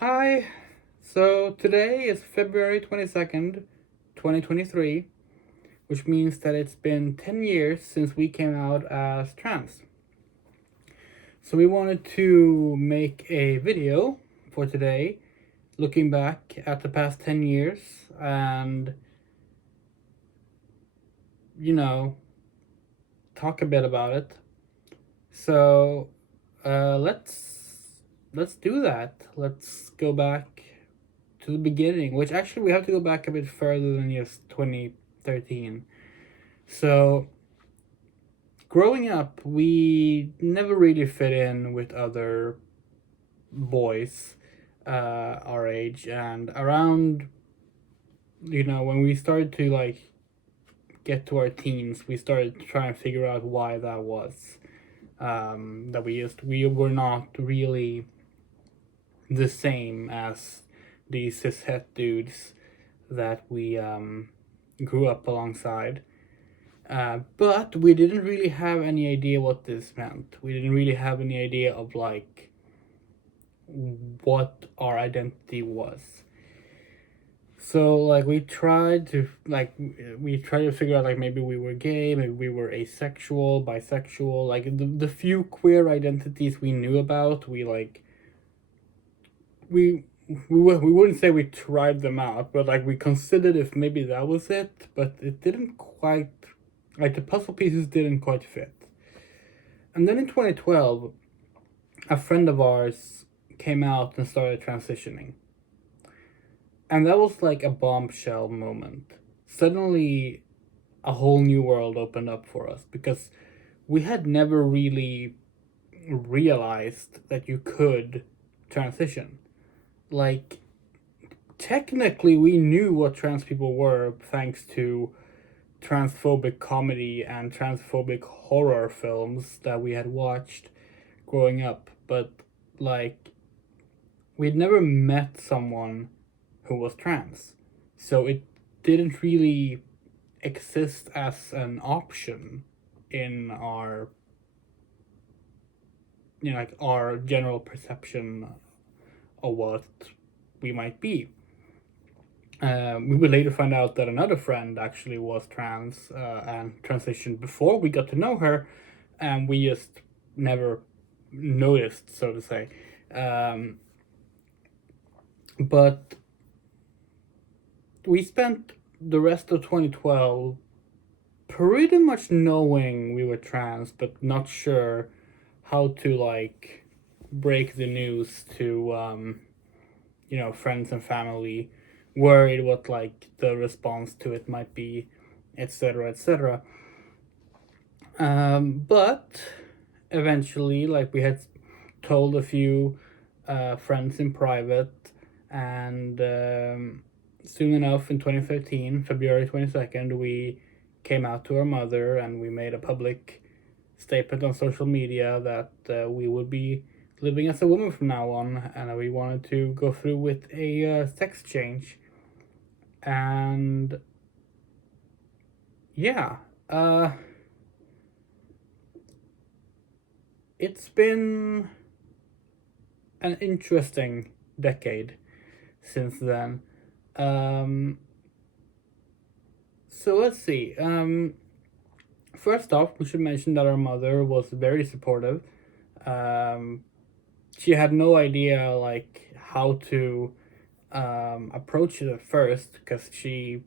Hi. So today is February 22nd, 2023, which means that it's been 10 years since we came out as trans. So we wanted to make a video for today looking back at the past 10 years and, you know, talk a bit about it. So let's do that. Let's go back to the beginning, which actually we have to go back a bit further than just 2013. So, growing up, we never really fit in with other boys our age, and around, when we started to like get to our teens, we started to try and figure out why that was. That we were not really the same as these cishet dudes that we grew up alongside. But we didn't really have any idea what this meant. We didn't really have any idea of like what our identity was. So like we tried to figure out like maybe we were gay, maybe we were asexual, bisexual, like the few queer identities we knew about, we we wouldn't say we tried them out, but like we considered if maybe that was it, but it didn't quite, like the puzzle pieces didn't quite fit. And then in 2012, a friend of ours came out and started transitioning. And that was like a bombshell moment. Suddenly, a whole new world opened up for us because we had never really realized that you could transition. Like, technically, we knew what trans people were thanks to transphobic comedy and transphobic horror films that we had watched growing up, but like we'd never met someone who was trans. So it didn't really exist as an option in our like our general perception of what we might be. We would later find out that another friend actually was trans and transitioned before we got to know her, and we just never noticed, so to say. But we spent the rest of 2012 pretty much knowing we were trans, but not sure how to like break the news to friends and family, worried what like the response to it might be, etc., etc. But eventually, like we had told a few friends in private, and soon enough in 2013, February 22nd, we came out to our mother and we made a public statement on social media that we would be living as a woman from now on, and we wanted to go through with a sex change. And yeah, it's been an interesting decade since then. Um, so let's see. First off, we should mention that our mother was very supportive. Um, she had no idea like how to approach it at first because she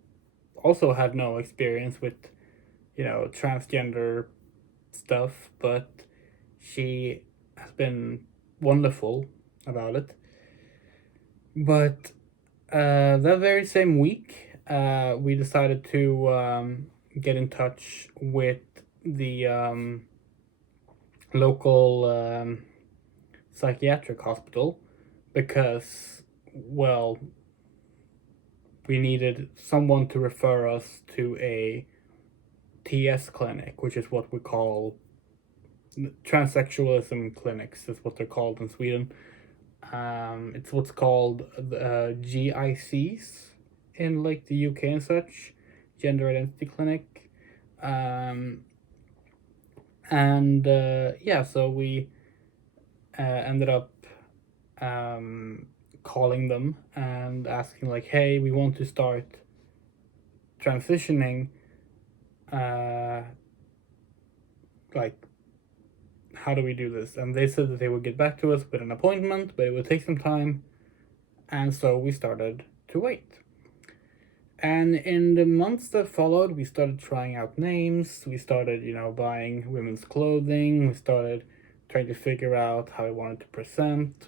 also had no experience with transgender stuff, but she has been wonderful about it. But that very same week, we decided to get in touch with the local psychiatric hospital because, well, we needed someone to refer us to a TS clinic, which is what we call transsexualism clinics, is what they're called in Sweden. It's what's called GICs in like the UK and such, gender identity clinic. And yeah, so we ended up calling them and asking like, hey, we want to start transitioning, like, how do we do this? And they said that they would get back to us with an appointment, but it would take some time. And so we started to wait. And in the months that followed, we started trying out names. We started, buying women's clothing. We started trying to figure out how we wanted to present.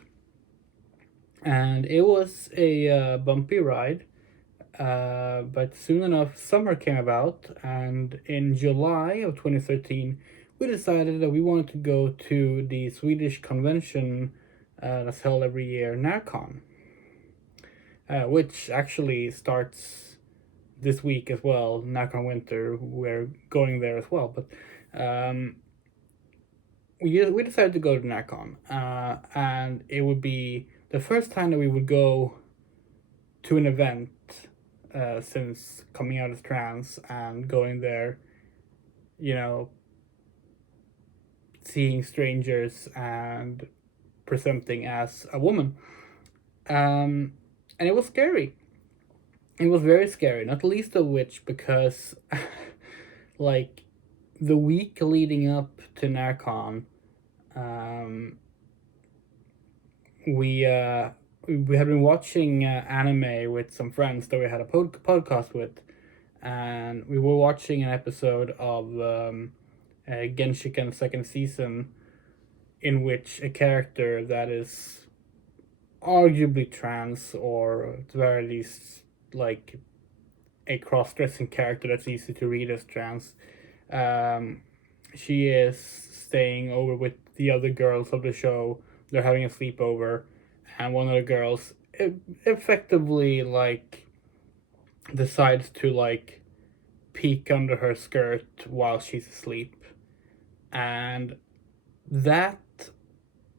And it was a bumpy ride. But soon enough, summer came about. And in July of 2013, we decided that we wanted to go to the Swedish convention that's held every year, NärCon. Which actually starts this week as well, NärCon Winter. We're going there as well, but we decided to go to NärCon, and it would be the first time that we would go to an event since coming out as trans and going there, seeing strangers and presenting as a woman, and it was scary. It was very scary, not least of which because, like, the week leading up to NärCon, we had been watching anime with some friends that we had a podcast with, and we were watching an episode of Genshiken second season, in which a character that is arguably trans, or at the very least like a cross-dressing character that's easy to read as trans. She is staying over with the other girls of the show. They're having a sleepover, and one of the girls effectively like decides to like peek under her skirt while she's asleep, and that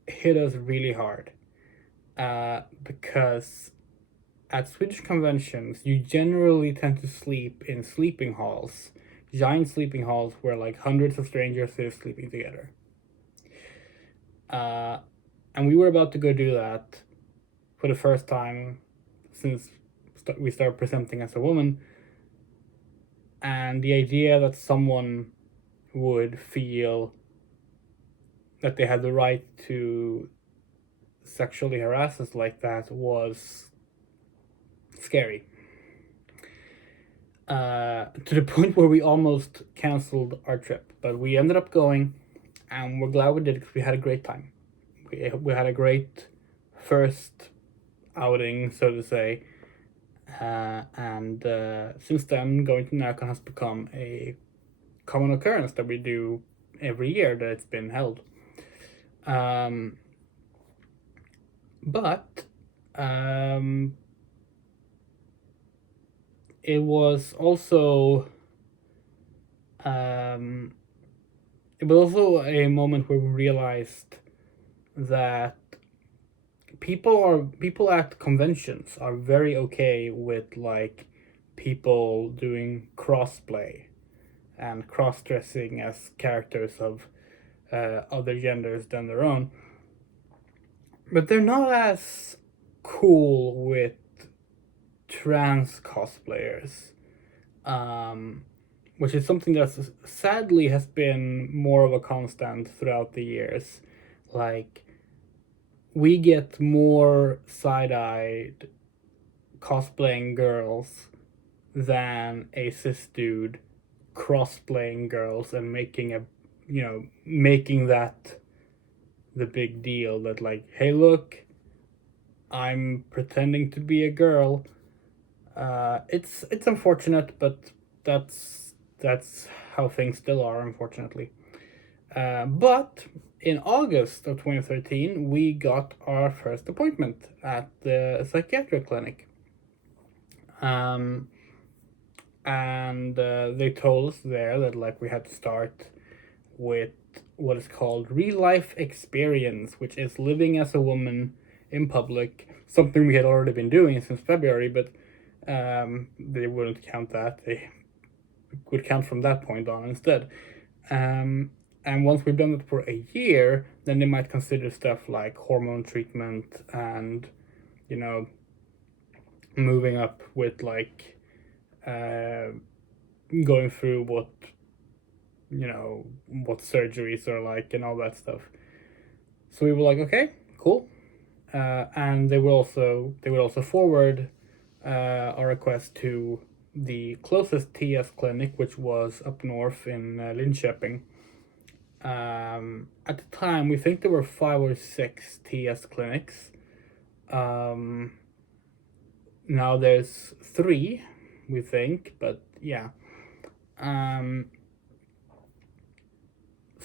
hit us really hard, because at Swedish conventions, you generally tend to sleep in sleeping halls, giant sleeping halls where like hundreds of strangers are sleeping together. And we were about to go do that for the first time since we started presenting as a woman. And the idea that someone would feel that they had the right to sexually harass us like that was scary. To the point where we almost canceled our trip, but we ended up going, and we're glad we did because we had a great time. We had a great first outing, so to say, and since then, going to NärCon has become a common occurrence that we do every year that it's been held. But it was also a moment where we realized that people at conventions are very okay with like people doing crossplay and cross-dressing as characters of other genders than their own, but they're not as cool with trans cosplayers, which is something that sadly has been more of a constant throughout the years. Like, we get more side-eyed cosplaying girls than a cis dude crossplaying girls and making that the big deal, that like, hey, look, I'm pretending to be a girl. It's unfortunate, but that's how things still are, unfortunately. But in August of 2013, we got our first appointment at the psychiatric clinic. And they told us there that like we had to start with what is called real life experience, which is living as a woman in public, something we had already been doing since February, but they wouldn't count that. They would count from that point on instead. And once we've done it for a year, then they might consider stuff like hormone treatment and, you know, moving up with like going through what, you know, what surgeries are like and all that stuff. So we were like, okay, cool. And they would also forward our request to the closest TS clinic, which was up north in Linköping. At the time, we think there were 5 or 6 TS clinics. Now there's 3, we think, but yeah.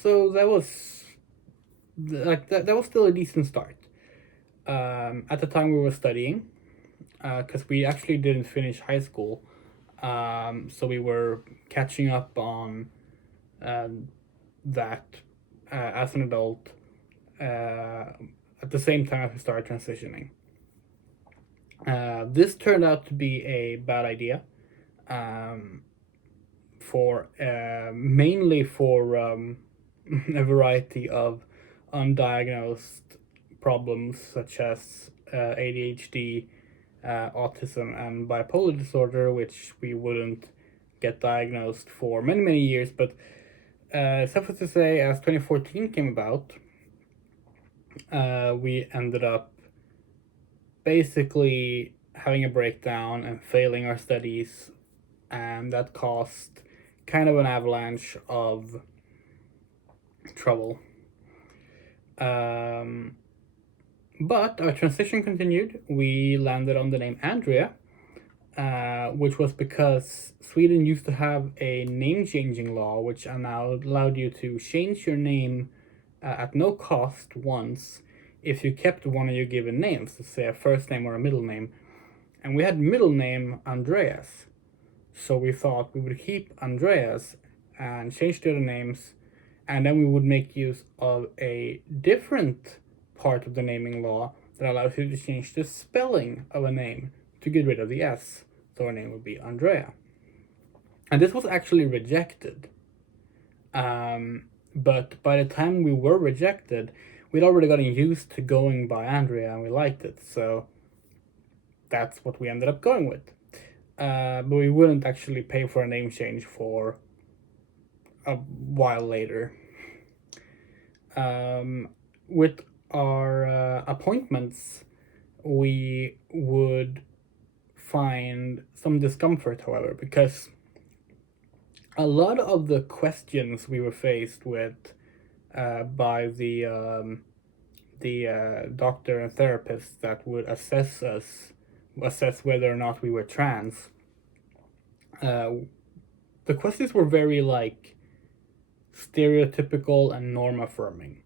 So that was like that was still a decent start. At the time we were studying, because we actually didn't finish high school, so we were catching up on that as an adult at the same time as we started transitioning. This turned out to be a bad idea, for mainly for a variety of undiagnosed problems such as ADHD, autism, and bipolar disorder, which we wouldn't get diagnosed for many years. But suffice to say, as 2014 came about, we ended up basically having a breakdown and failing our studies, and that caused kind of an avalanche of trouble. But our transition continued. We landed on the name Andrea, which was because Sweden used to have a name-changing law, which now allowed you to change your name at no cost once if you kept one of your given names, let's say a first name or a middle name. And we had middle name Andreas, so we thought we would keep Andreas and change the other names, and then we would make use of a different part of the naming law that allows you to change the spelling of a name to get rid of the S, so our name would be Andrea. And this was actually rejected. But by the time we were rejected, we'd already gotten used to going by Andrea and we liked it, so that's what we ended up going with. But we wouldn't actually pay for a name change for a while later. With our appointments, we would find some discomfort, however, because a lot of the questions we were faced with by the doctor and therapist that would assess whether or not we were trans, the questions were very like stereotypical and norm affirming.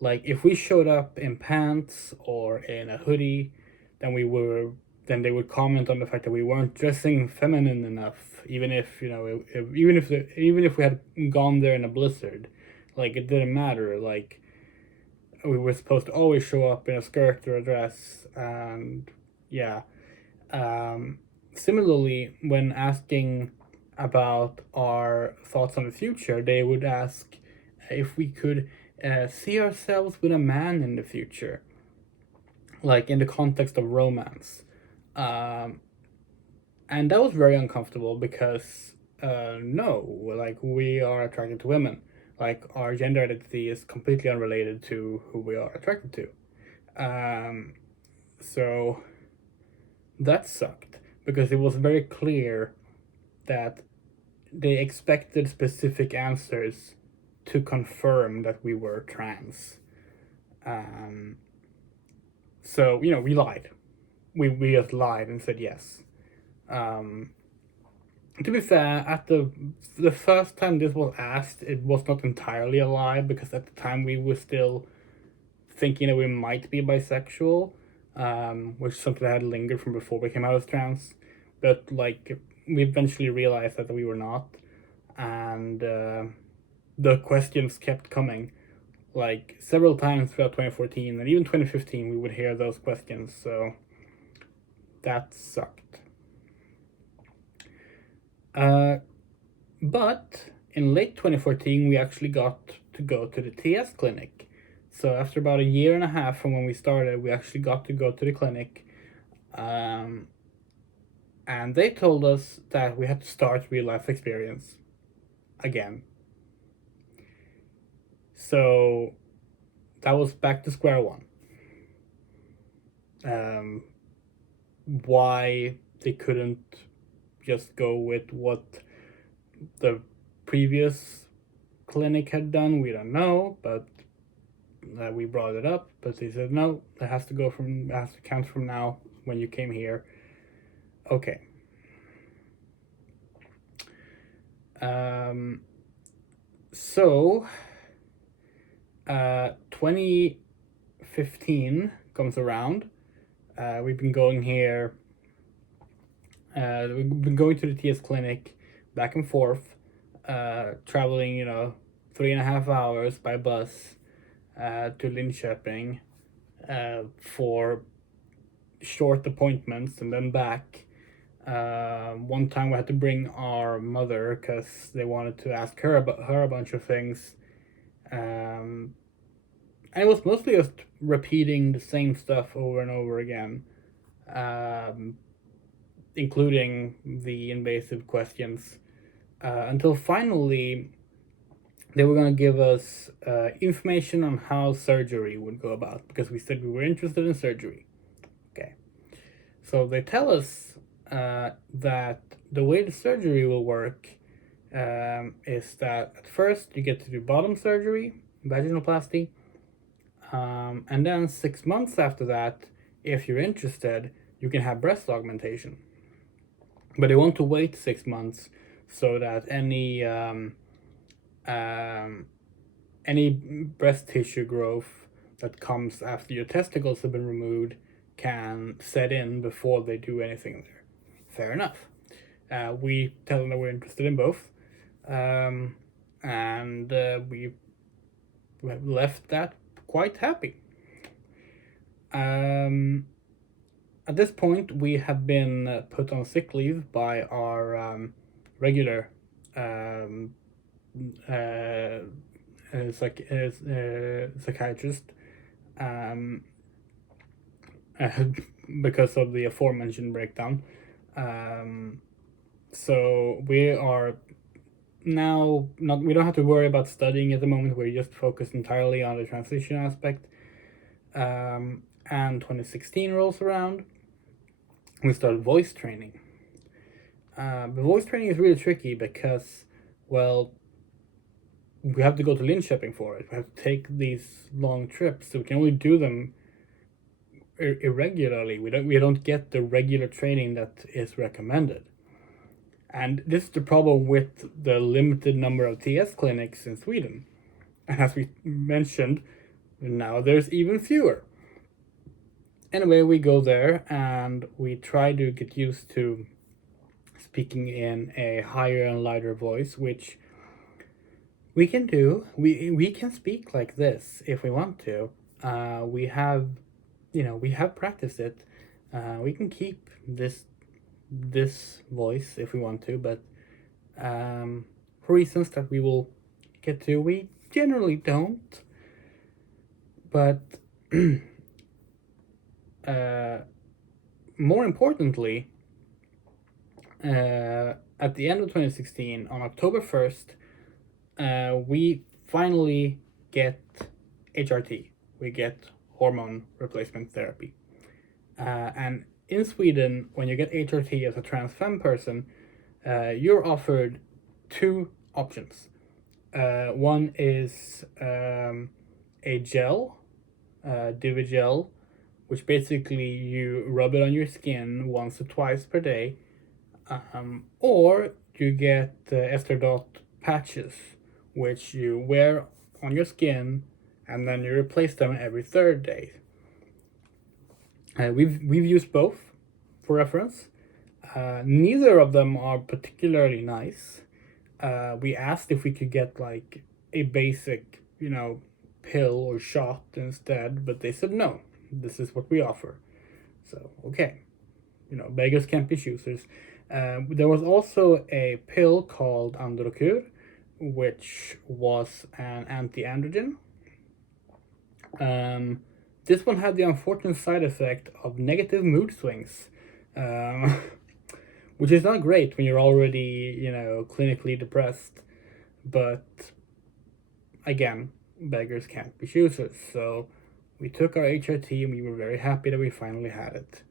Like if we showed up in pants or in a hoodie, then they would comment on the fact that we weren't dressing feminine enough, even if we had gone there in a blizzard. Like it didn't matter. Like we were supposed to always show up in a skirt or a dress, and yeah. Similarly, when asking about our thoughts on the future, they would ask if we could see ourselves with a man in the future, like in the context of romance. And that was very uncomfortable because no, like we are attracted to women. Like our gender identity is completely unrelated to who we are attracted to. So that sucked because it was very clear that they expected specific answers to confirm that we were trans. So, we lied. We just lied and said yes. To be fair, at the first time this was asked, it was not entirely a lie, because at the time we were still thinking that we might be bisexual, which is something that had lingered from before we came out as trans. But like we eventually realized that we were not, and the questions kept coming. Like several times throughout 2014 and even 2015, we would hear those questions. So that sucked. But in late 2014, we actually got to go to the TS clinic. So after about a year and a half from when we started, we actually got to go to the clinic. Um, and they told us that we had to start real life experience again. So that was back to square one. Um, why they couldn't just go with what the previous clinic had done, we don't know, but we brought it up. But they said no, it has to count from now when you came here. Okay. So 2015 comes around. We've been going here. We've been going to the TS clinic back and forth, traveling, 3.5 hours by bus to Linköping for short appointments and then back. One time we had to bring our mother because they wanted to ask her about her a bunch of things. And it was mostly just repeating the same stuff over and over again, including the invasive questions, until finally they were going to give us information on how surgery would go about, because we said we were interested in surgery. Okay. So they tell us that the way the surgery will work is that at first you get to do bottom surgery, vaginoplasty, and then 6 months after that, if you're interested, you can have breast augmentation. But they want to wait 6 months so that any breast tissue growth that comes after your testicles have been removed can set in before they do anything there. Fair enough. We tell them that we're interested in both, and we left that quite happy. At this point, we have been put on sick leave by our regular psychiatrist, because of the aforementioned breakdown. So we are now we don't have to worry about studying at the moment. We're just focused entirely on the transition aspect. And 2016 rolls around. We start voice training. But voice training is really tricky because, well, we have to go to Linköping for it. We have to take these long trips, so we can only do them irregularly. We don't get the regular training that is recommended. And this is the problem with the limited number of TS clinics in Sweden. And as we mentioned, now there's even fewer. Anyway, we go there and we try to get used to speaking in a higher and lighter voice, which we can do. We can speak like this if we want to. We have practiced it. We can keep this voice if we want to, but for reasons that we will get to, we generally don't. But more importantly, at the end of 2016, on October 1st, we finally get HRT. We get hormone replacement therapy. And in Sweden, when you get HRT as a trans femme person, you're offered two options. One is a gel, Divigel, which basically you rub it on your skin once or twice per day, or you get Estradot patches, which you wear on your skin, and then you replace them every third day. We've used both for reference. Neither of them are particularly nice. We asked if we could get like a basic, pill or shot instead, but they said no. This is what we offer. So okay, beggars can't be choosers. There was also a pill called Androcur, which was an anti-androgen. this one had the unfortunate side effect of negative mood swings, um, which is not great when you're already, clinically depressed. But again, beggars can't be choosers. So we took our HRT and we were very happy that we finally had it.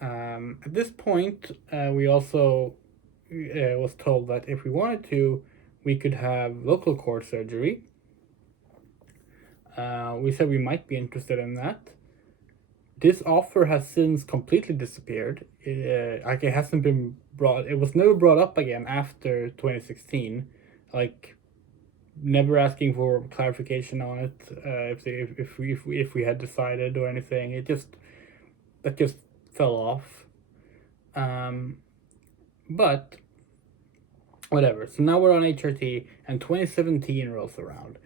At this point, we also was told that if we wanted to, we could have local cord surgery. We said we might be interested in that. This offer has since completely disappeared. It hasn't been brought. It was never brought up again after 2016. Like, never asking for clarification on it. If we had decided or anything, that just fell off. But whatever. So now we're on HRT, and 2017 rolls around.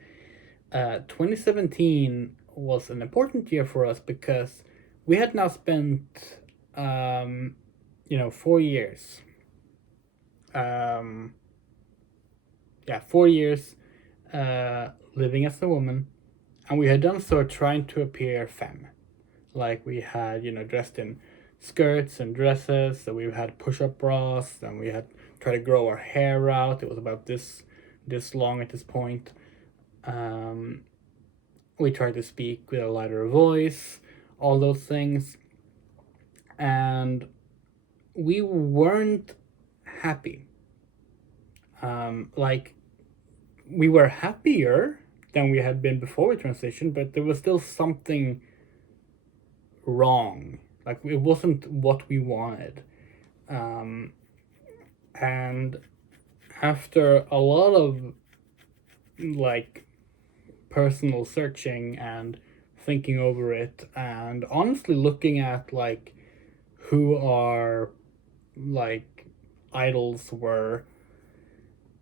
2017 was an important year for us because we had now spent 4 years. 4 years living as a woman, and we had done so trying to appear femme. Like, we had, dressed in skirts and dresses, so we had push-up bras, and we had tried to grow our hair out. It was about this long at this point. We tried to speak with a lighter voice, all those things, and we weren't happy. We were happier than we had been before we transitioned, but there was still something wrong. Like, it wasn't what we wanted. And after a lot of personal searching and thinking over it, and honestly looking at who our idols were,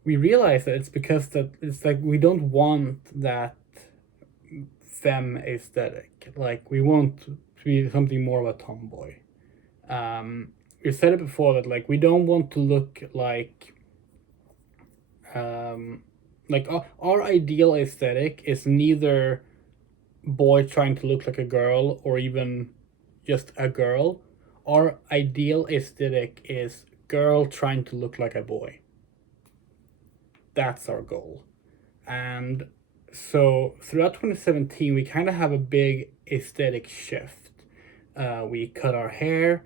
we realized that it's because that it's we don't want that femme aesthetic. We want to be something more of a tomboy. We said it before that we don't want to look our ideal aesthetic is neither boy trying to look like a girl or even just a girl. Our ideal aesthetic is girl trying to look like a boy. That's our goal. And so throughout 2017, we kind of have a big aesthetic shift. We cut our hair,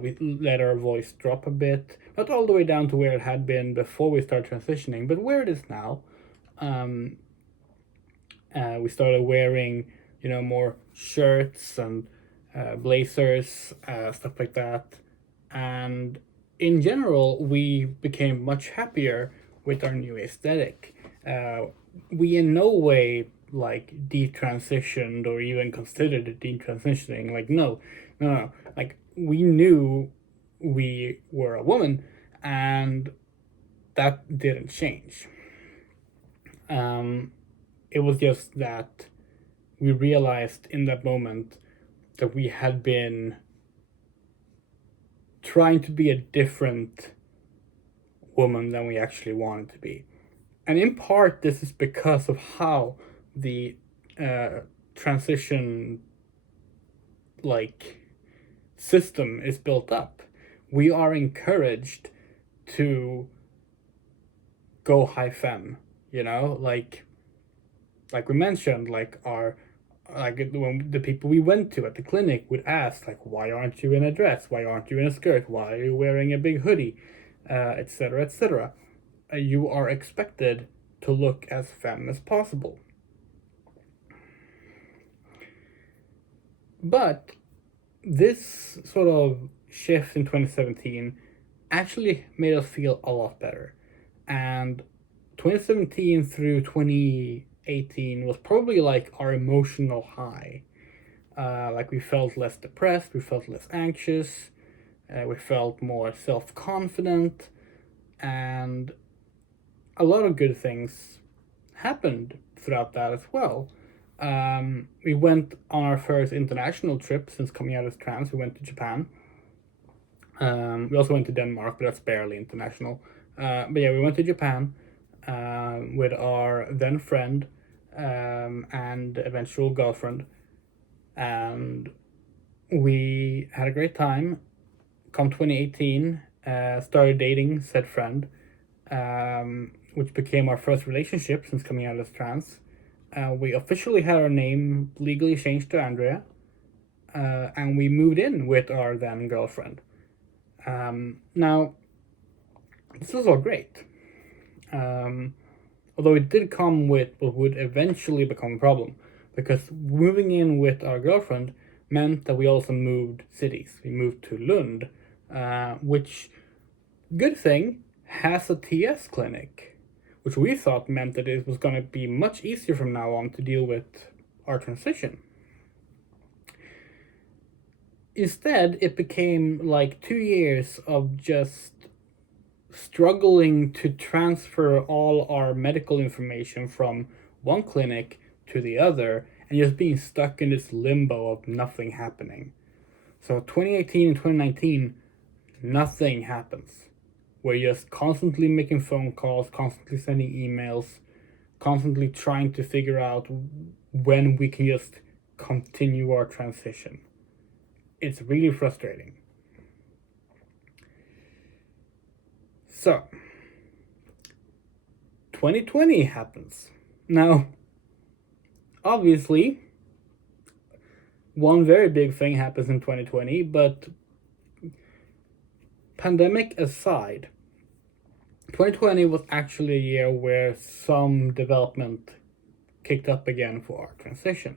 we let our voice drop a bit, not all the way down to where it had been before we started transitioning, but where it is now. We started wearing, more shirts and blazers, stuff like that. And in general, we became much happier with our new aesthetic. We in no way detransitioned or even considered it detransitioning. No. We knew we were a woman, and that didn't change. It was just that we realized in that moment that we had been trying to be a different woman than we actually wanted to be. And in part, this is because of how the transition system is built up. We are encouraged to go high femme, like we mentioned, when the people we went to at the clinic would ask, why aren't you in a dress? Why aren't you in a skirt? Why are you wearing a big hoodie? Etc., etc. You are expected to look as femme as possible. But this sort of shift in 2017 actually made us feel a lot better. And 2017 through 2018 was probably our emotional high. We felt less depressed, we felt less anxious, we felt more self-confident, and a lot of good things happened throughout that as well. We went on our first international trip since coming out as trans. We went to Japan. We also went to Denmark, but that's barely international. But yeah, we went to Japan with our then friend and eventual girlfriend. and we had a great time. Come 2018, started dating said friend, which became our first relationship since coming out as trans. We officially had our name legally changed to Andrea, and we moved in with our then girlfriend. Now, this was all great. Although it did come with what would eventually become a problem, because moving in with our girlfriend meant that we also moved cities. We moved to Lund, which, good thing, has a TS clinic, which we thought meant that it was going to be much easier from now on to deal with our transition. Instead, it became like 2 years of just struggling to transfer all our medical information from one clinic to the other and just being stuck in this limbo of nothing happening. So 2018 and 2019, nothing happens. We're just constantly making phone calls, constantly sending emails, constantly trying to figure out when we can just continue our transition. It's really frustrating. So, 2020 happens. Now, obviously, one very big thing happens in 2020, but pandemic aside, 2020 was actually a year where some development kicked up again for our transition.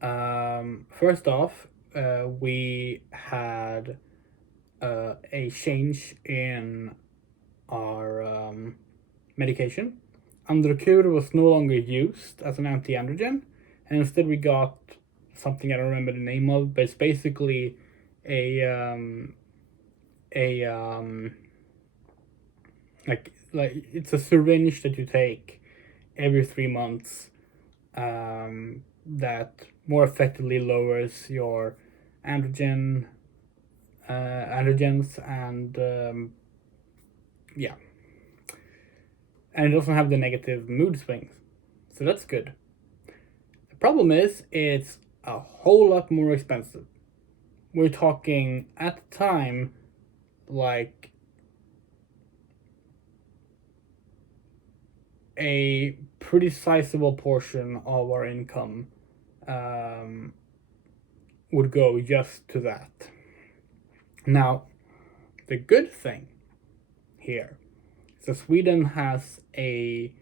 First off, we had a change in our medication. Androcur was no longer used as an anti-androgen, and instead we got something I don't remember the name of, but it's basically like it's a syringe that you take every 3 months, that more effectively lowers your androgens, and yeah, and it doesn't have the negative mood swings, so that's good. The problem is it's a whole lot more expensive. We're talking at the time like a pretty sizable portion of our income would go just to that. Now, the good thing here is that Sweden has a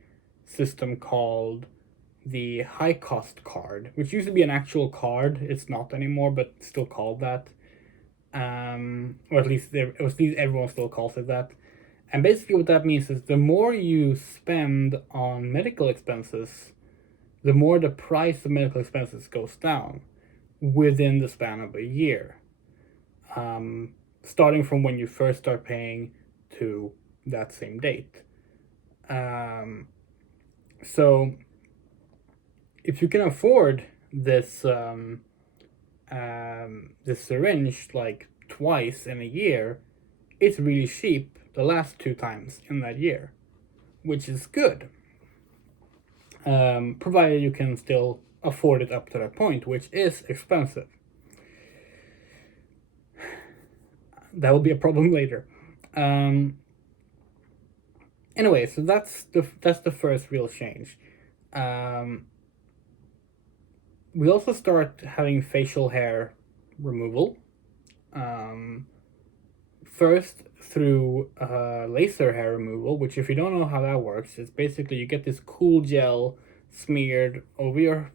system called the high cost card, which used to be an actual card. It's not anymore, but still called that. Or at least everyone still calls it that. And basically what that means is the more you spend on medical expenses, the more the price of medical expenses goes down within the span of a year. Starting from when you first start paying to that same date. So if you can afford this this syringe like twice in a year, it's really cheap the last 2 times in that year, which is good. Provided you can still afford it up to that point, which is expensive. That will be a problem later. Anyway, so that's the first real change. We also start having facial hair removal. First through laser hair removal, which, if you don't know how that works, is basically you get this cool gel smeared over your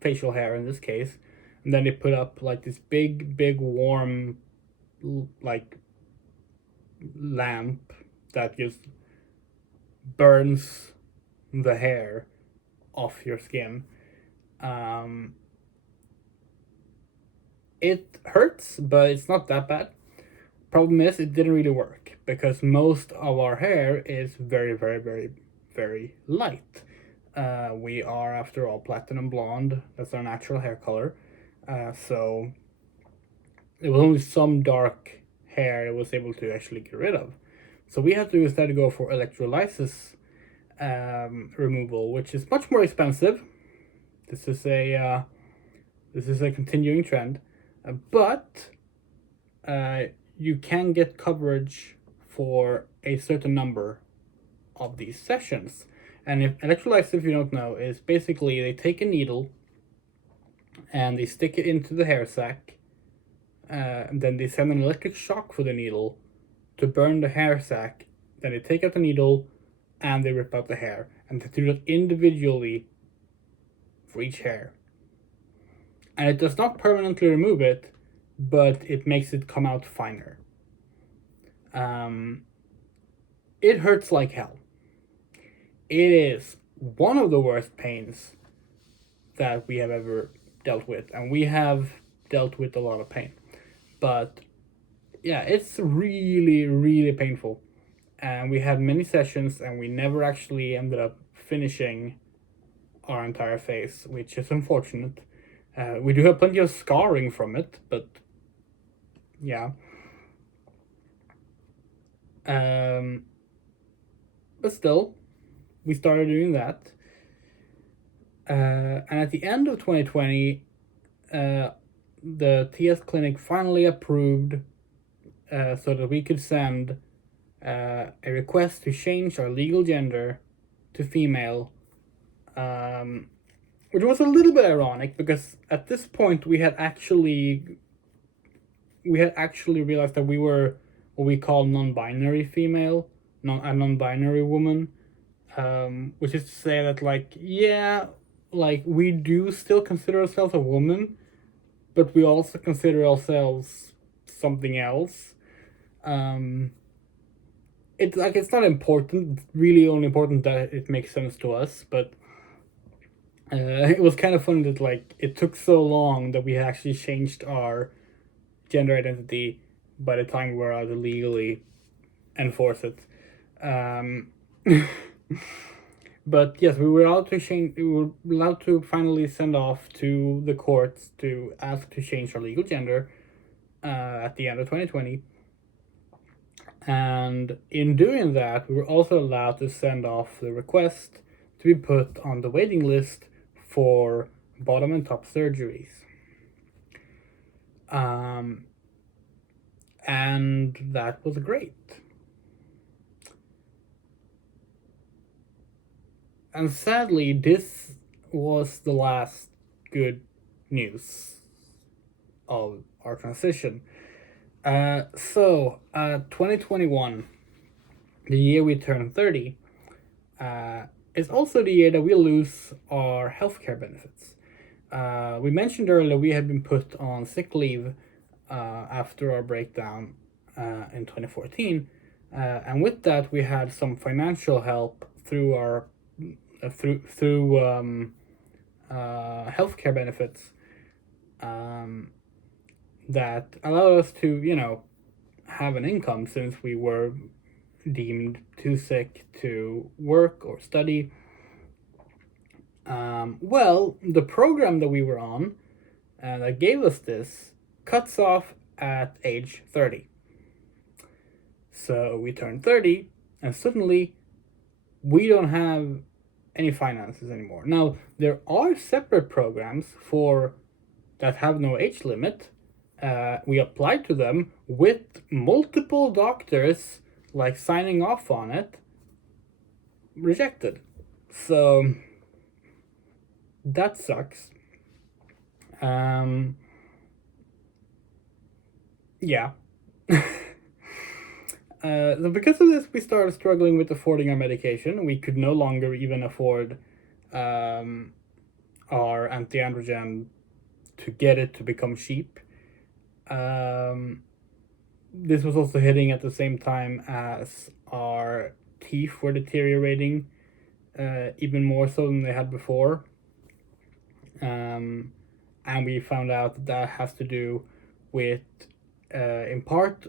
facial hair in this case, and then they put up like this big warm like lamp that just burns the hair off your skin. It hurts, but it's not that bad. Problem is, it didn't really work because most of our hair is very light. We are, after all, platinum blonde. That's our natural hair color. So it was only some dark hair it was able to actually get rid of. So we had to instead go for electrolysis removal, which is much more expensive. This is a This is a continuing trend, but you can get coverage for a certain number of these sessions. And if electrolytes, if you don't know, is basically they take a needle and they stick it into the hair sac, and then they send an electric shock for the needle to burn the hair sac. Then they take out the needle and they rip out the hair, and they do that individually for each hair. And it does not permanently remove it, but it makes it come out finer. It hurts like hell. It is one of the worst pains that we have ever dealt with, and we have dealt with a lot of pain. But yeah, it's really, really painful. And we had many sessions, and we never actually ended up finishing our entire face, which is unfortunate. We do have plenty of scarring from it, but yeah. But still, we started doing that. And at the end of 2020, the TS clinic finally approved so that we could send a request to change our legal gender to female, which was a little bit ironic because at this point we had actually realized that we were what we call non-binary female, a non-binary woman, which is to say that we do still consider ourselves a woman, but we also consider ourselves something else. It's not important. It's really only important that it makes sense to us. But it was kind of funny that it took so long that we actually changed our gender identity by the time we were allowed to legally enforce it. But yes, we were allowed to change. We were allowed to finally send off to the courts to ask to change our legal gender at the end of 2020. And in doing that, we were also allowed to send off the request to be put on the waiting list for bottom and top surgeries. And that was great. And sadly, this was the last good news of our transition. 2021, the year we turn 30, is also the year that we lose our healthcare benefits. We mentioned earlier we had been put on sick leave after our breakdown in 2014, and with that we had some financial help through our healthcare benefits that allowed us to have an income since we were deemed too sick to work or study. Well, the program that we were on that gave us this cuts off at age 30. So we turned 30 and suddenly we don't have any finances anymore. Now, there are separate programs that have no age limit. We applied to them with multiple doctors signing off on it. Rejected. So that sucks. Yeah. So because of this, we started struggling with affording our medication. We could no longer even afford our anti-androgen to get it to become cheap. This was also hitting at the same time as our teeth were deteriorating even more so than they had before. And we found out that has to do with, in part,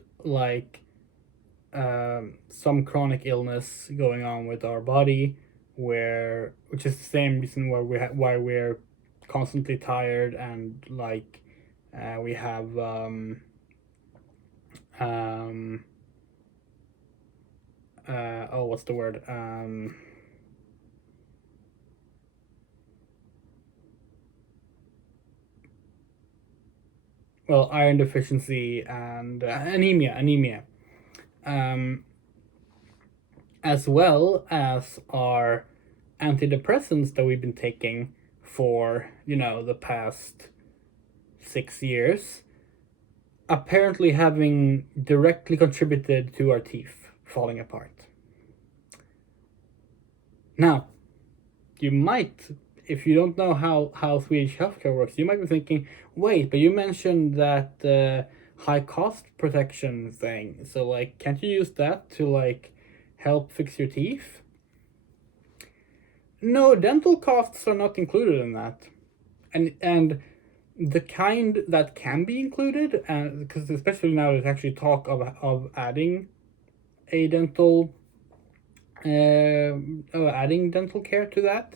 some chronic illness going on with our body, which is the same reason why we're constantly tired and we have what's the word? well, iron deficiency and anemia, um, as well as our antidepressants that we've been taking for, the past 6 years, apparently having directly contributed to our teeth falling apart. Now, you might, if you don't know how Swedish healthcare works, you might be thinking, wait, but you mentioned that high cost protection thing. So, like, can't you use that to, like, help fix your teeth? No, dental costs are not included in that. And the kind that can be included, because especially now there's actually talk of adding a dental adding dental care to that.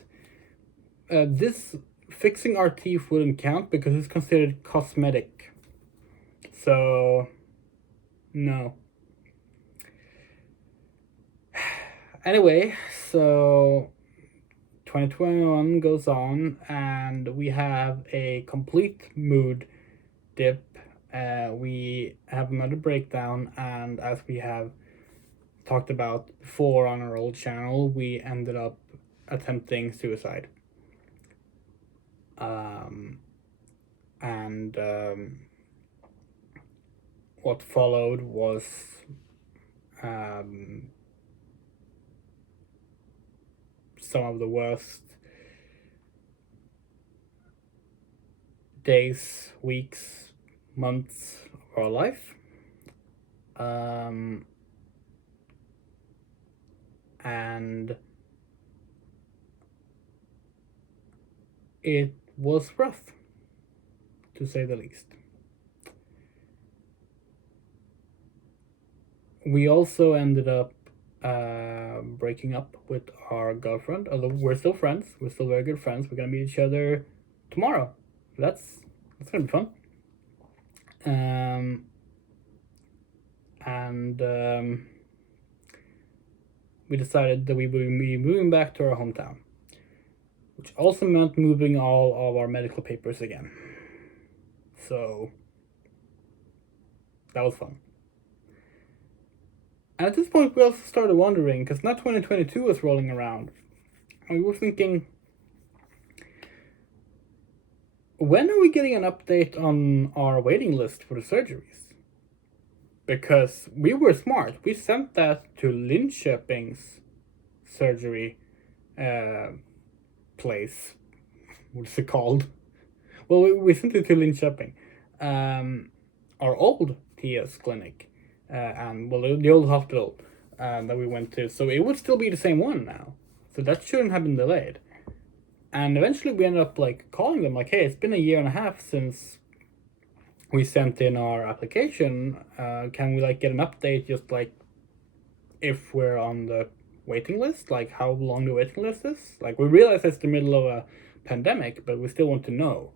This fixing our teeth wouldn't count because it's considered cosmetic. So, no. Anyway, so 2021 goes on and we have a complete mood dip. We have another breakdown, and as we have talked about before on our old channel, we ended up attempting suicide. And what followed was some of the worst days, weeks, months of our life. And it was rough, to say the least. We also ended up breaking up with our girlfriend, although we're still friends. We're still very good friends. We're gonna meet each other tomorrow. That's gonna be fun. We decided that we would be moving back to our hometown, which also meant moving all of our medical papers again. So that was fun. And at this point, we also started wondering, because now 2022 was rolling around, and we were thinking, when are we getting an update on our waiting list for the surgeries? Because we were smart. We sent that to Linköping's surgery place. What's it called? Well, we sent it to Linköping. Our old TS clinic. And well, the old hospital that we went to. So it would still be the same one now. So that shouldn't have been delayed. And eventually we ended up like calling them like, hey, it's been a year and a half since we sent in our application. Can we like get an update just like if we're on the waiting list? Like how long the waiting list is? Like we realize it's the middle of a pandemic, but we still want to know.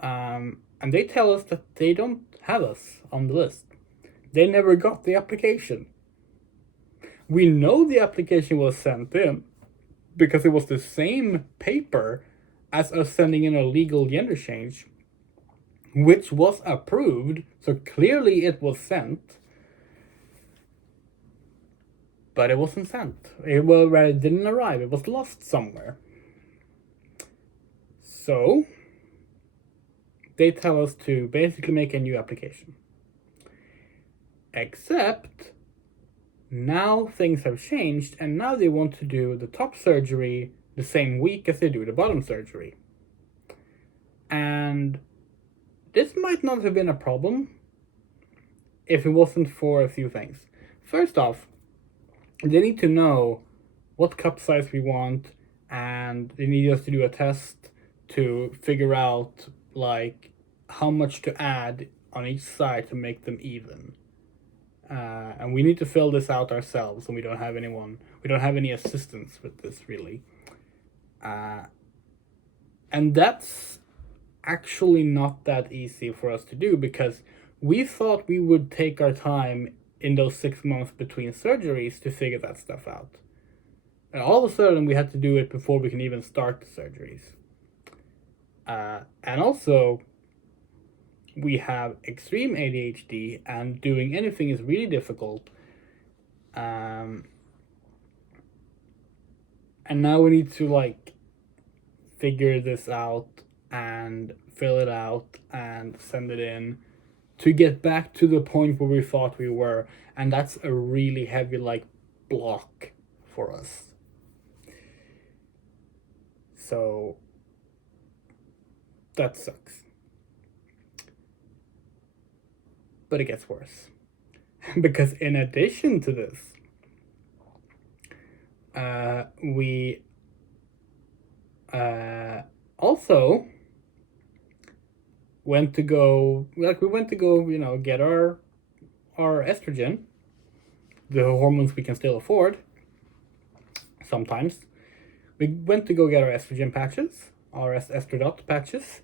And they tell us that they don't have us on the list. They never got the application. We know the application was sent in because it was the same paper as us sending in a legal gender change, which was approved, so clearly it was sent, but it wasn't sent. It didn't arrive, it was lost somewhere. So, they tell us to basically make a new application. Except, now things have changed, and now they want to do the top surgery the same week as they do the bottom surgery. And this might not have been a problem if it wasn't for a few things. First off, they need to know what cup size we want, and they need us to do a test to figure out like how much to add on each side to make them even. And we need to fill this out ourselves, and we don't have any assistance with this really. And that's actually not that easy for us to do, because we thought we would take our time in those 6 months between surgeries to figure that stuff out. And all of a sudden we had to do it before we can even start the surgeries. And also, we have extreme ADHD and doing anything is really difficult. And now we need to like figure this out and fill it out and send it in to get back to the point where we thought we were. And that's a really heavy like block for us. So that sucks. But it gets worse. Because in addition to this, we also went to go, get our estrogen, the hormones we can still afford sometimes. We went to go get our estrogen patches, our estradot patches,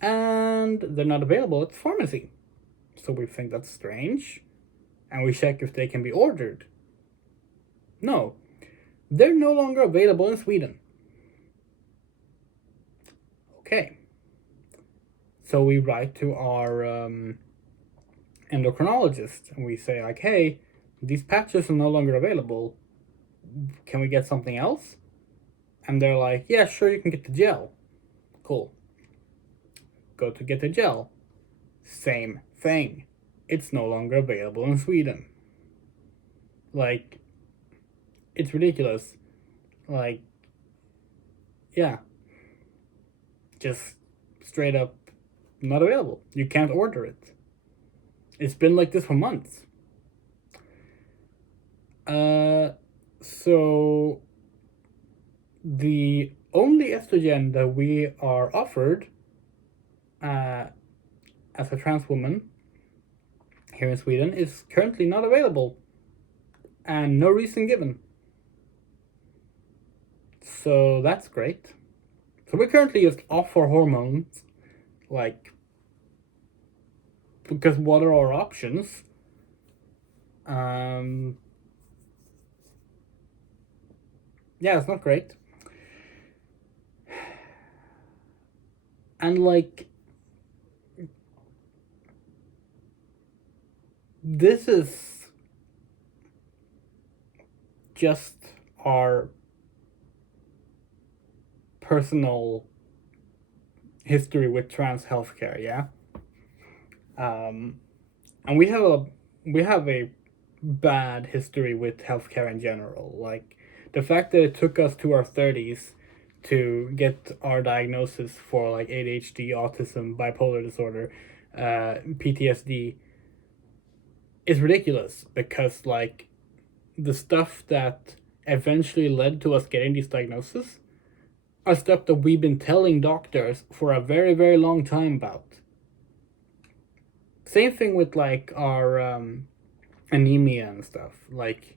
and they're not available at the pharmacy. So we think that's strange, and we check if they can be ordered. No, they're no longer available in Sweden. Okay. So we write to our endocrinologist and we say like, hey, these patches are no longer available. Can we get something else? And they're like, yeah, sure, you can get the gel. Cool. Go to get the gel. Same thing. It's no longer available in Sweden. Like, it's ridiculous. Like, yeah. Just straight up not available. You can't order it. It's been like this for months. So the only estrogen that we are offered as a trans woman here in Sweden is currently not available and no reason given. So that's great. So we're currently just off our hormones, like, because what are our options? Yeah, it's not great. And like, this is just our personal history with trans healthcare, yeah. And we have a bad history with healthcare in general. Like the fact that it took us to our 30s to get our diagnosis for like ADHD, autism, bipolar disorder, PTSD is ridiculous, because like the stuff that eventually led to us getting these diagnoses are stuff that we've been telling doctors for a very, very long time about. Same thing with like our anemia and stuff. Like,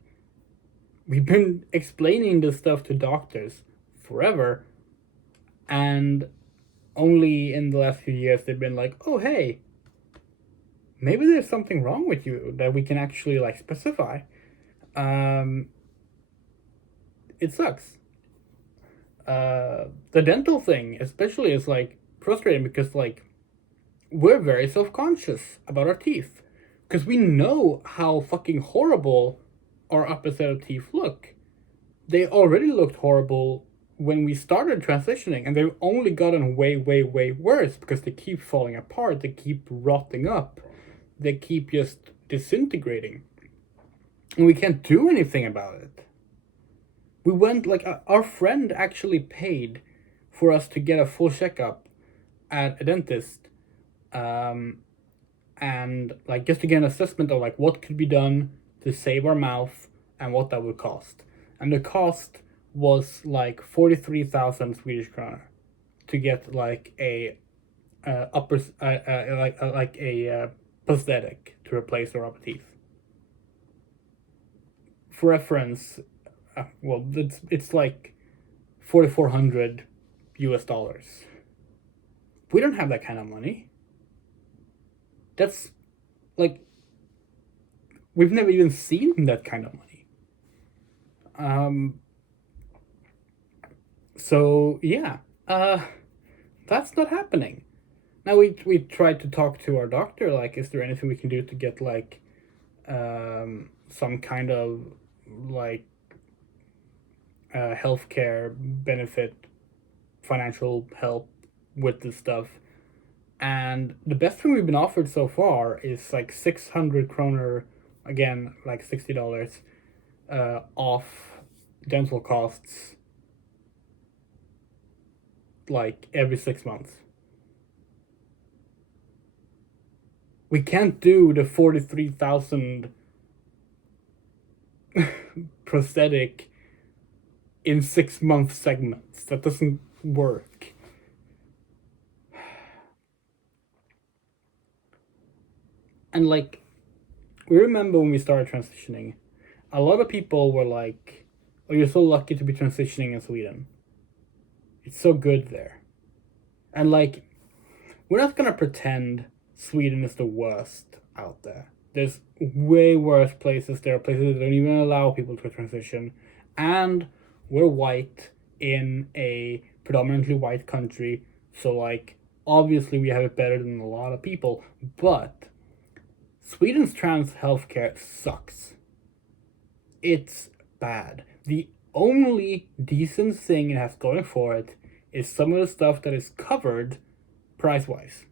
we've been explaining this stuff to doctors forever, and only in the last few years they've been like, oh hey, maybe there's something wrong with you that we can actually like specify. It sucks. The dental thing especially is like frustrating, because like we're very self-conscious about our teeth, because we know how fucking horrible our upper set of teeth look. They already looked horrible when we started transitioning, and they've only gotten way, way, way worse because they keep falling apart, they keep rotting up, they keep just disintegrating, and we can't do anything about it. We went, like, our friend actually paid for us to get a full checkup at a dentist, and like just to get an assessment of like what could be done to save our mouth and what that would cost. And the cost was like 43,000 Swedish kronor to get like a upper like a prosthetic to replace our upper teeth. For reference, well, it's like 4,400 US dollars. We don't have that kind of money. That's like, we've never even seen that kind of money. So yeah, that's not happening. Now we tried to talk to our doctor, like, is there anything we can do to get like some kind of like healthcare benefit, financial help with this stuff. And the best thing we've been offered so far is like 600 kroner, again, like $60, off dental costs, like every 6 months. We can't do the 43,000 prosthetic in 6 month segments. That doesn't work. And like, we remember when we started transitioning, a lot of people were like, "Oh, you're so lucky to be transitioning in Sweden. It's so good there." And like, we're not gonna pretend Sweden is the worst out there. There's way worse places. There are places that don't even allow people to transition. And we're white in a predominantly white country. So, like, obviously we have it better than a lot of people. But Sweden's trans healthcare sucks. It's bad. The only decent thing it has going for it is some of the stuff that is covered price wise.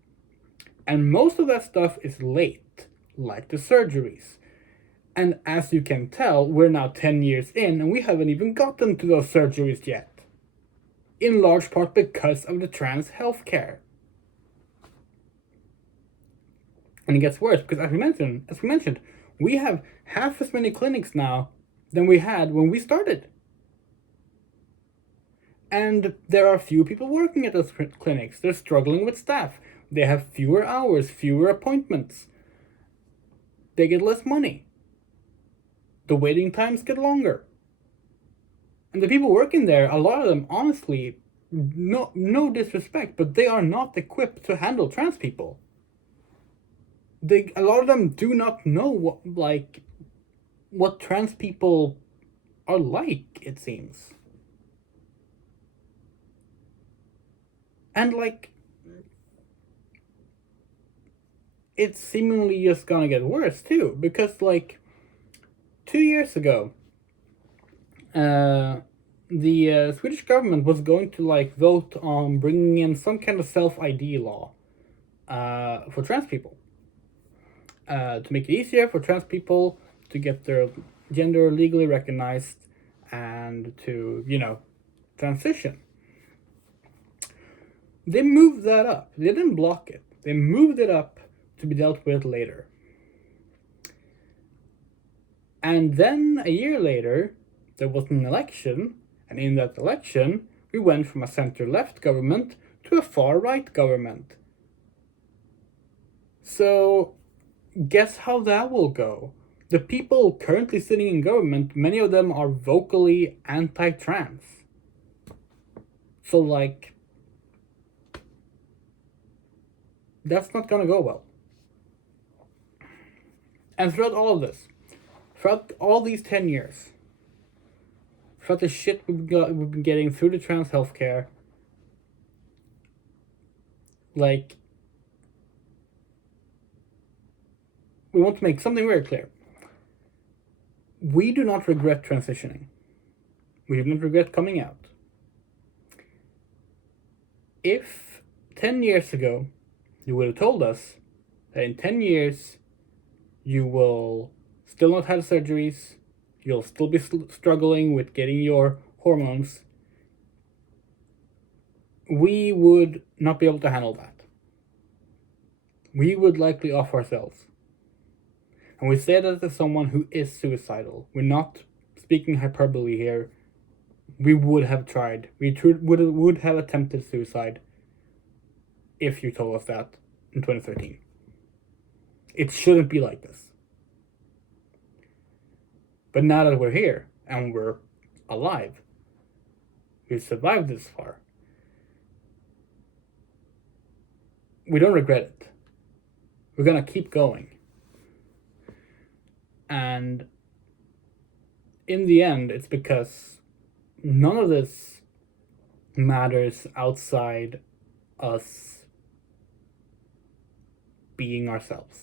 And most of that stuff is late, like the surgeries. And as you can tell, we're now 10 years in and we haven't even gotten to those surgeries yet. In large part because of the trans healthcare. And it gets worse because as we mentioned, we have half as many clinics now than we had when we started. And there are few people working at those clinics. They're struggling with staff. They have fewer hours, fewer appointments. They get less money. The waiting times get longer. And the people working there, a lot of them, honestly, no disrespect, but they are not equipped to handle trans people. A lot of them do not know what trans people are like, it seems. And like, it's seemingly just gonna get worse too, because like 2 years ago, the Swedish government was going to like vote on bringing in some kind of self-ID law for trans people, to make it easier for trans people to get their gender legally recognized and to, transition. They moved that up. They didn't block it. They moved it up to be dealt with later. And then a year later, there was an election, and in that election, we went from a center-left government to a far-right government. So, guess how that will go? The people currently sitting in government, many of them are vocally anti-trans. So, like, that's not gonna go well. And throughout all of this, throughout all these 10 years, throughout the shit we've been getting through the trans healthcare, like, we want to make something very clear. We do not regret transitioning. We do not regret coming out. If 10 years ago you would have told us that in 10 years you will still not have surgeries, you'll still be struggling with getting your hormones, we would not be able to handle that. We would likely off ourselves. And we say that as someone who is suicidal. We're not speaking hyperbole here. We would have tried. We would have attempted suicide if you told us that in 2013. It shouldn't be like this. But now that we're here and we're alive, we've survived this far, we don't regret it. We're gonna keep going. And in the end, it's because none of this matters outside us being ourselves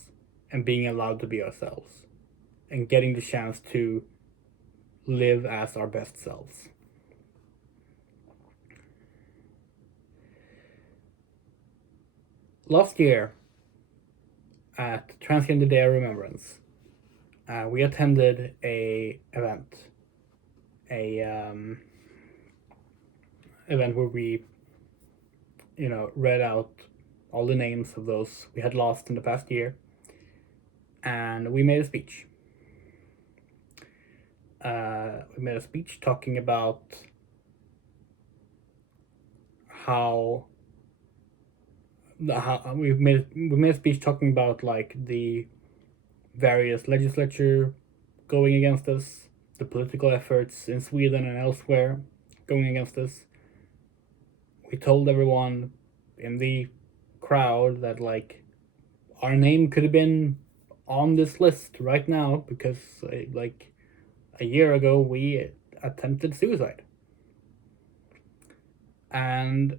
and being allowed to be ourselves and getting the chance to live as our best selves. Last year, at Transgender Day of Remembrance, we attended a event where we, read out all the names of those we had lost in the past year, and we made a speech. We made a speech talking about how we made a speech talking about like the various legislature going against us, the political efforts in Sweden and elsewhere going against us. We told everyone in the crowd that like our name could have been on this list right now because like a year ago we attempted suicide. And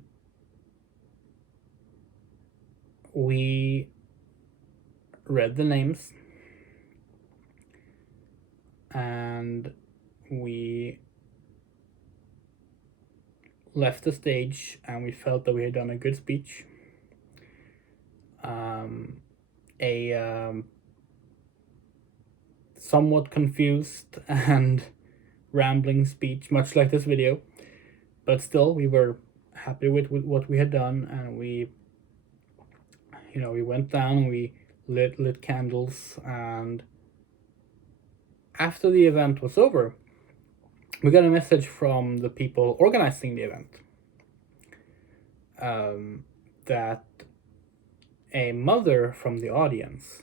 we read the names and we left the stage and we felt that we had done a good speech. A somewhat confused and rambling speech, much like this video, but still we were happy with what we had done, and we went down and we lit candles, and after the event was over, we got a message from the people organizing the event that a mother from the audience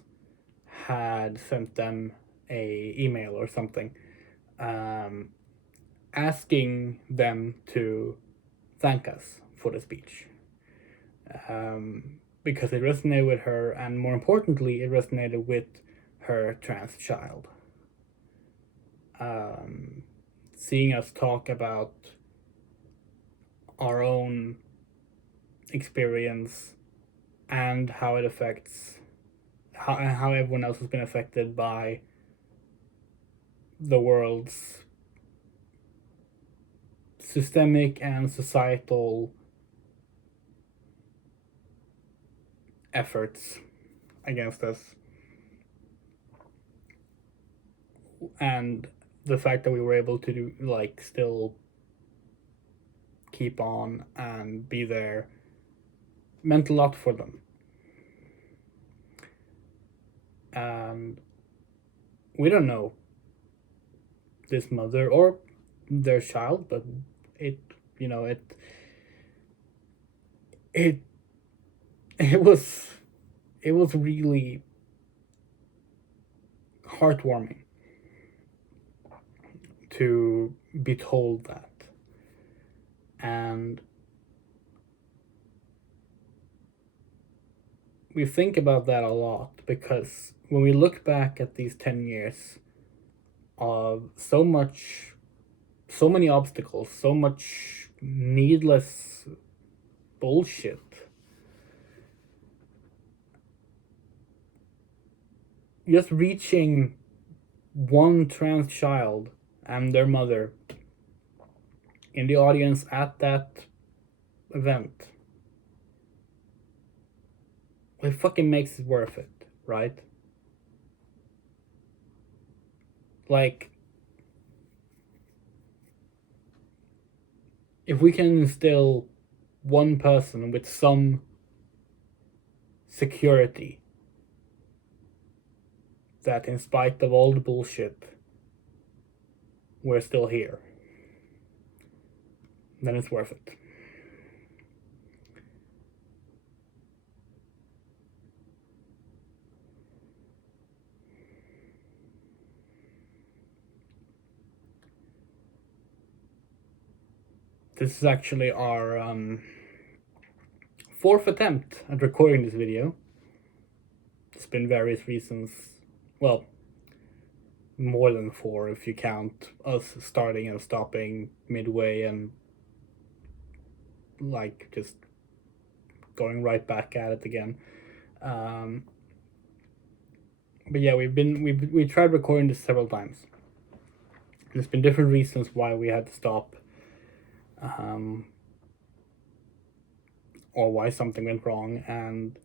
had sent them a email or something asking them to thank us for the speech because it resonated with her, and more importantly it resonated with her trans child. Seeing us talk about our own experience and how it affects how everyone else has been affected by the world's systemic and societal efforts against us, and the fact that we were able to do, like, still keep on and be there meant a lot for them. And we don't know this mother or their child, but it was really heartwarming to be told that. And we think about that a lot, because when we look back at these 10 years of so many obstacles, so much needless bullshit, just reaching one trans child and their mother in the audience at that event, it fucking makes it worth it, right? Like, if we can instill one person with some security that in spite of all the bullshit, we're still here, then it's worth it. This is actually our fourth attempt at recording this video. It's been various reasons. Well, more than 4 if you count us starting and stopping midway and like just going right back at it again. But yeah, we tried recording this several times. There's been different reasons why we had to stop, um, or why something went wrong, and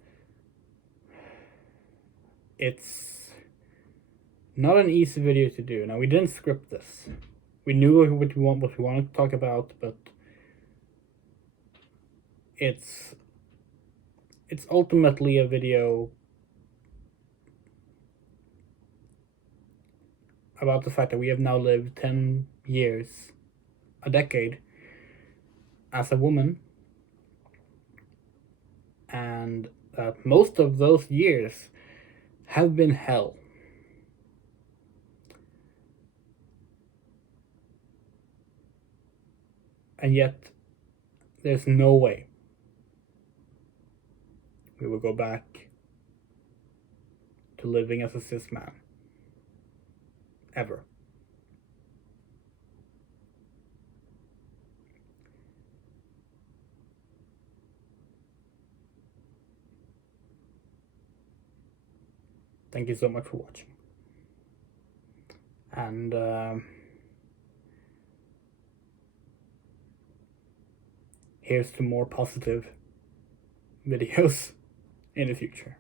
it's not an easy video to do. Now, we didn't script this. We knew what we wanted to talk about, but it's ultimately a video about the fact that we have now lived 10 years, a decade, as a woman, and that most of those years have been hell. And yet, there's no way we will go back to living as a cis man. Ever. Thank you so much for watching. And here's to more positive videos in the future.